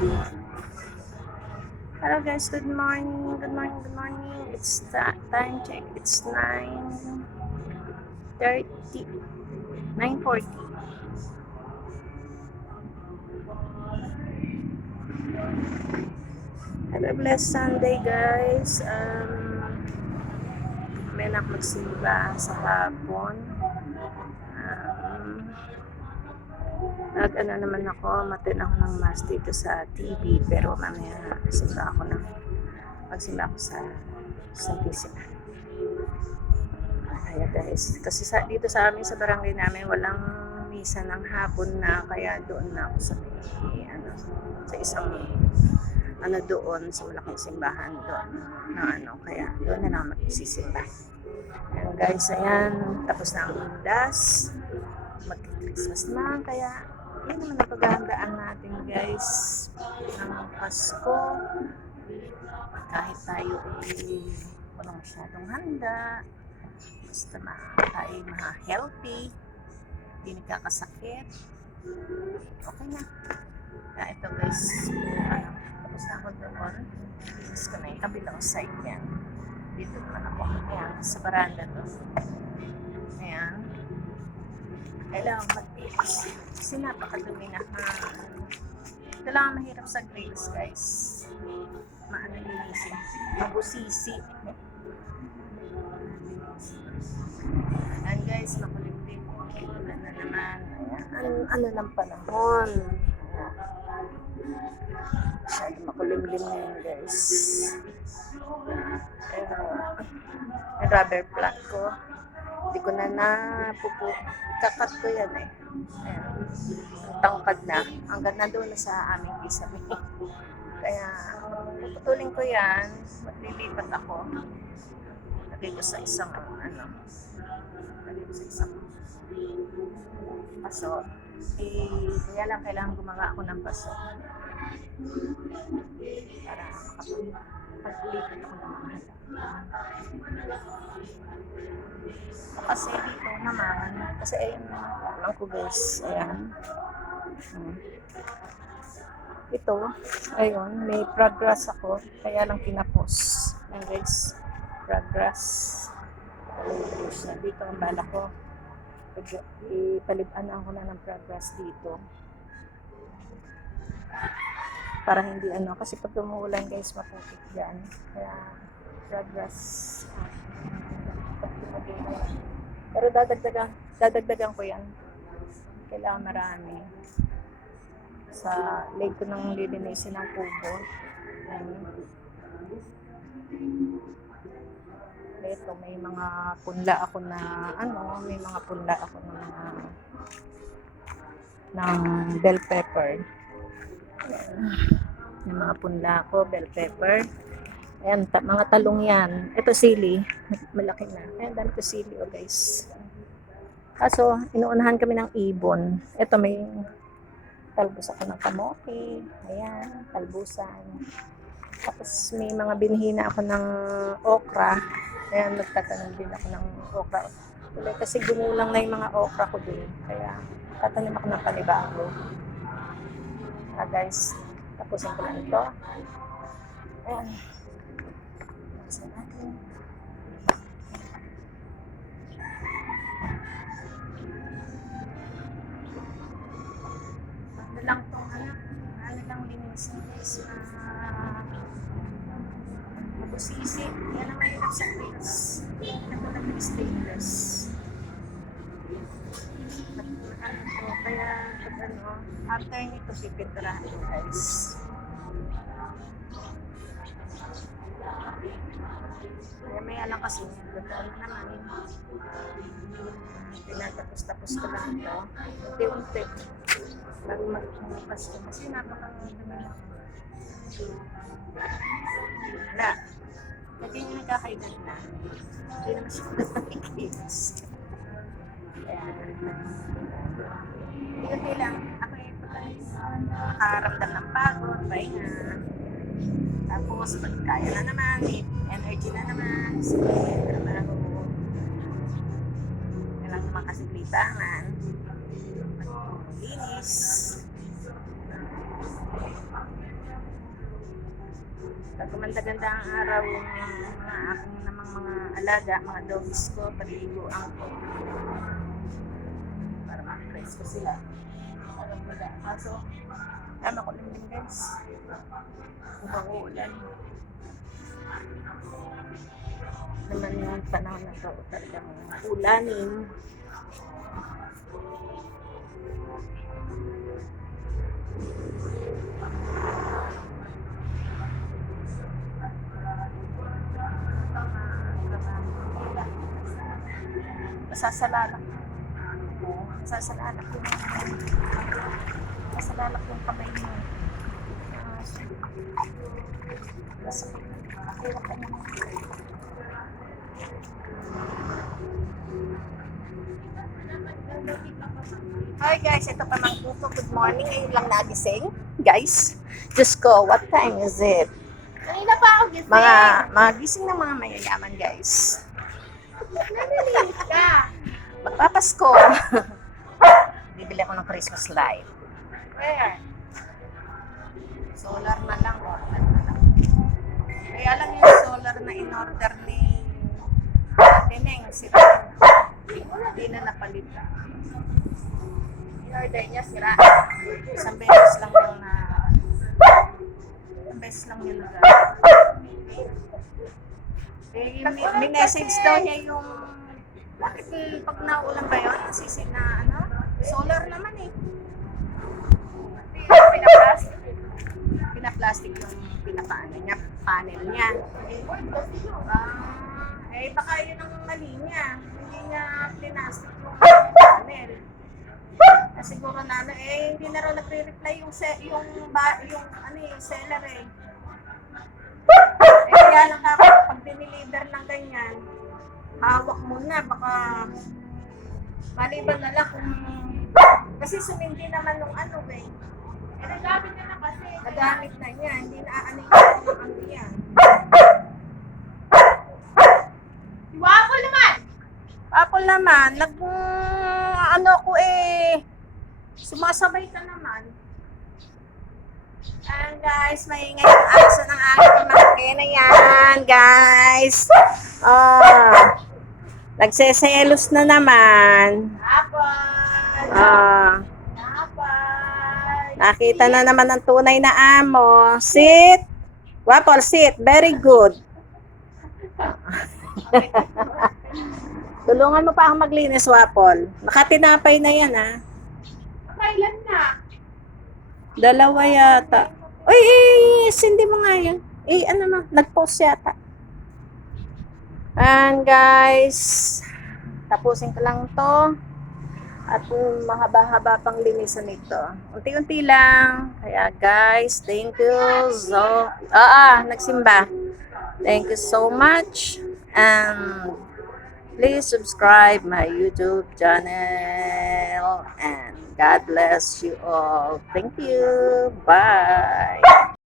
Hello guys, good morning, good morning, good morning. It's time check. It's 9:30, 9:40. Have a blessed Sunday guys. May anak magsimba sa hapon. Um, naman ako, matin ako ng mass dito sa TV, pero mamaya magsimba ako sa Santissima. Kaya guys, kasi dito sa amin sa barangay namin walang misa ng hapon na, kaya doon na ako sa sa isang doon sa malaking simbahan doon kaya doon na lang magsisimba. Ayan guys, ayan, tapos na ang undas, mag-Christmas na, kaya yun naman ang paghahandaan natin guys ng Pasko. Kahit tayo walang masyadong handa, basta tayo healthy, hindi nagkakasakit, okay na. Kaya ito guys, tapos na ako doon, tapos ko na yung kabilang side yan. Dito naman ako, ayan, sa baranda to. Ayan, kailangan mag-tips kasi napakadumi na. Kailangan mahirap sa grills guys, linisin, mabusisi. Ayan guys, makulimlim. Ulan na naman. Ayan, ng panahon. Masyado makulimlim ngayon guys. Pero, yung rubber plant ko, hindi ko na kakat ko yan eh. Ayan, ang tangkad na. Hanggang na doon na sa aming kisame. Kaya, puputulin ko yan. Maglilipat ako. Lagay ko sa isang paso. Kaya lang kailangan gumawa ako ng paso para pag-lipat ako ng mga kasi dito naman, kasi ayun naman ko guys, ayan. Ito, ayun, may progress ako, kaya lang kinapos. Ayan guys, progress. Dito ang bala ko. Ipaliban ako na ng progress dito. Para hindi kasi pag umuulan guys, maputik dyan. Kaya, progress. Pero dadagdagan ko yan. Kailangan marami. Sa leg ko nang lilinisin ng kubo. Ito, may mga punla ako na ng bell pepper. May mga punla ako, bell pepper. Ayan, mga talong yan. Ito sili, malaki na. Ayan, dami ko sili guys. Kaso, inuunahan kami ng ibon. Ito, may talbos ako ng kamote. Ayan, talbusan. Tapos may mga binhina ako ng okra. Ayan, nagtatanim din ako ng okra. Kasi gumulang na yung mga okra ko din. Kaya tatanim ako ng panibago. Guys, tapusin ko lang ito. Ayan. Tapusin natin. Ano lang linisin guys. Mabusisi. Yan ang mahirap sa grills. Ito na yung stainless. Kaya after nito pipinturahan ko guys. Kaya may alam kasi totoo na naman. Tinatapos ko lang ito. Unti-unti. Bago magpapas ko. Kasi napakaganda na. Wala. Kasi yung nagkakaedad na. Hindi naman siya nakikilos. Kaya, hindi lang. Ako nakaramdam ng pagod, pahinga. Tapos, pagkaya na naman, may energy na naman. Sige, trabaho. Kailangan naman kasi libangan. Linis. Pag gumanda-ganda ang araw, yung mga aking namang mga alaga, mga doggies ko, paliguan ko. Para ma-press ko sila. Para wala. Kaso, tama ko lang din guys. Kung uulan. Naman yung panahon na to, talagang ulanin. Masasalalak. Masasalalak yung masasalalak yung kamay mo. Hirap ka naman. Hi guys, ito pa mang kuko. Good morning. Ngayon lang nagising. Guys, just ko, what time is it? Kanina pa ako gising. Mga gising ng mga mayayaman guys. Nalinis ka. Magpapasko. Bibili ako ng Christmas light. Where? Solar na lang, order na lang. Kaya lang yung solar na in-order ni Tineng, sira. Hindi na napalit. In-order niya sira. Isang beses lang yung isang beses lang yung may message daw niya yung bakit pag naulan ba yun? Nasisi na ano? Solar naman eh. Pinaplastic. Pinaplastic yung pinakaano niya, panel niya. Baka yun ang mali niya. Hindi niya pinastic yung panel. Siguro na hindi na raw nagre-reply yung seller eh. Kaya lang pag diniliver ng ganyan, hawak muna, baka maliban na lang kung kasi sumindi naman nung ano eh. Nagamit niya na kasi. Nagamit na niya, hindi na aanin yung ano yan. Si Waffle naman. Apple naman, ano ko eh, sumasabay ka naman. Ayan guys, maingay yung aso ng aking pamangkin na yan guys. Nagseselos na naman. Apple. Apple. Nakita na naman ang tunay na amo. Sit. Waffle, sit. Very good. Tulungan mo pa akong maglinis, Waffle. Nakatinapay na yan, ha? Kailan na? Dalawa yata. Uy, sindi mo nga yan. Ano na, nag-post yata. And guys, tapusin ko lang to. At mahaba-haba pang linisan nito. Unti-unti lang. Kaya guys, thank you. So, nagsimba. Thank you so much. And please subscribe my YouTube channel. And God bless you all. Thank you. Bye.